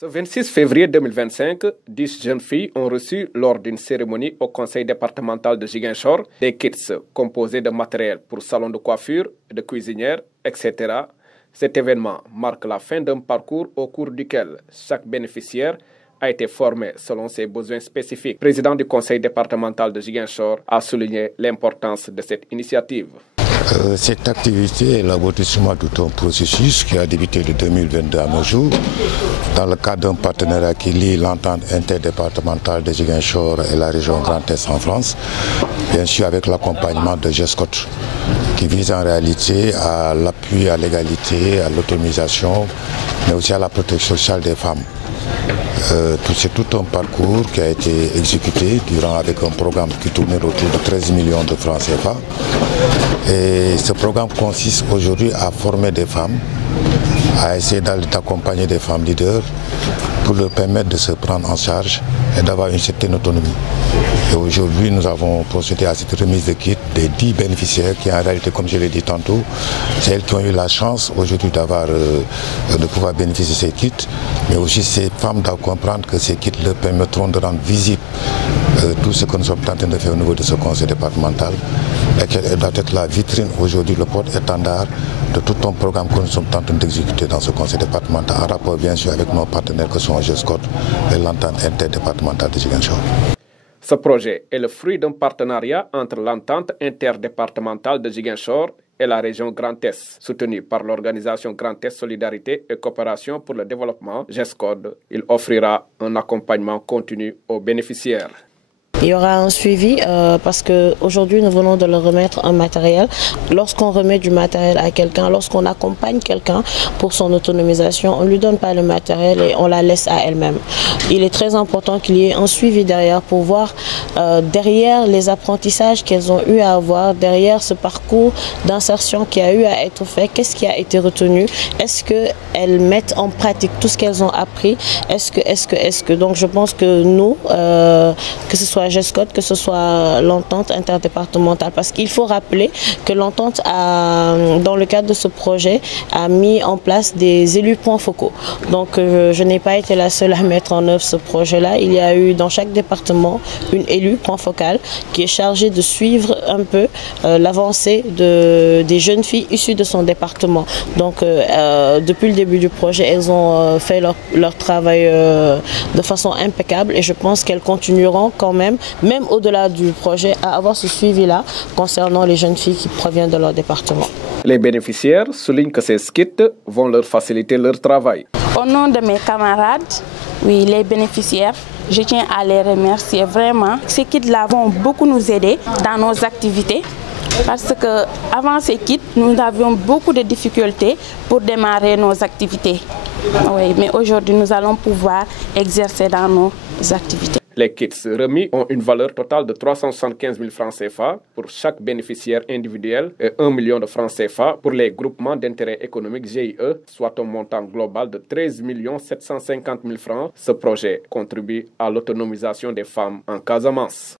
Ce 26 février 2025, 10 jeunes filles ont reçu lors d'une cérémonie au conseil départemental de Ziguinchor des kits composés de matériel pour salon de coiffure, de cuisinière, etc. Cet événement marque la fin d'un parcours au cours duquel chaque bénéficiaire a été formé selon ses besoins spécifiques. Le président du conseil départemental de Ziguinchor a souligné l'importance de cette initiative. Cette activité est l'aboutissement de tout un processus qui a débuté de 2022 à nos jours dans le cadre d'un partenariat qui lie l'entente interdépartementale de Ziguinchor et la région Grand Est en France, bien sûr avec l'accompagnement de GESCOT qui vise en réalité à l'appui à l'égalité, à l'autonomisation, mais aussi à la protection sociale des femmes. C'est tout un parcours qui a été exécuté avec un programme qui tournait autour de 13 millions de francs CFA. Et ce programme consiste aujourd'hui à former des femmes, à essayer d'accompagner des femmes leaders pour leur permettre de se prendre en charge et d'avoir une certaine autonomie. Et aujourd'hui, nous avons procédé à cette remise de kits des 10 bénéficiaires qui, en réalité, comme je l'ai dit tantôt, c'est elles qui ont eu la chance aujourd'hui de pouvoir bénéficier de ces kits, mais aussi ces femmes doivent comprendre que ces kits leur permettront de rendre visible tout ce que nous sommes en train de faire au niveau de ce conseil départemental et qu'elle doit être la vitrine aujourd'hui, le porte-étendard de tout un programme que nous sommes en train d'exécuter dans ce conseil départemental, en rapport bien sûr avec nos partenaires que sont GESCOT et l'entente interdépartementale de Ziguinchor. Ce projet est le fruit d'un partenariat entre l'entente interdépartementale de Ziguinchor et la région Grand Est, soutenue par l'organisation Grand Est Solidarité et Coopération pour le Développement, GESCOD. Il offrira un accompagnement continu aux bénéficiaires. Il y aura un suivi parce qu'aujourd'hui nous venons de leur remettre un matériel. Lorsqu'on remet du matériel à quelqu'un, lorsqu'on accompagne quelqu'un pour son autonomisation, on ne lui donne pas le matériel et on la laisse à elle-même. Il est très important qu'il y ait un suivi derrière pour voir derrière les apprentissages qu'elles ont eu à avoir, derrière ce parcours d'insertion qui a eu à être fait, qu'est-ce qui a été retenu, est-ce qu'elles mettent en pratique tout ce qu'elles ont appris, est-ce que. Donc je pense que nous, que ce soit GESCOT, que ce soit l'entente interdépartementale, parce qu'il faut rappeler que l'entente, dans le cadre de ce projet, a mis en place des élus points focaux. Donc je n'ai pas été la seule à mettre en œuvre ce projet-là. Il y a eu dans chaque département une élue point focal qui est chargée de suivre un peu l'avancée des jeunes filles issues de son département. Donc depuis le début du projet, elles ont fait leur travail de façon impeccable et je pense qu'elles continueront quand même au-delà du projet, à avoir ce suivi-là concernant les jeunes filles qui proviennent de leur département. Les bénéficiaires soulignent que ces kits vont leur faciliter leur travail. Au nom de mes camarades, oui, les bénéficiaires, je tiens à les remercier vraiment. Ces kits-là vont beaucoup nous aider dans nos activités. Parce qu'avant ces kits, nous avions beaucoup de difficultés pour démarrer nos activités. Oui, mais aujourd'hui, nous allons pouvoir exercer dans nos activités. Les kits remis ont une valeur totale de 375 000 francs CFA pour chaque bénéficiaire individuel et 1 million de francs CFA pour les groupements d'intérêt économique GIE, soit un montant global de 13 750 000 francs. Ce projet contribue à l'autonomisation des femmes en Casamance.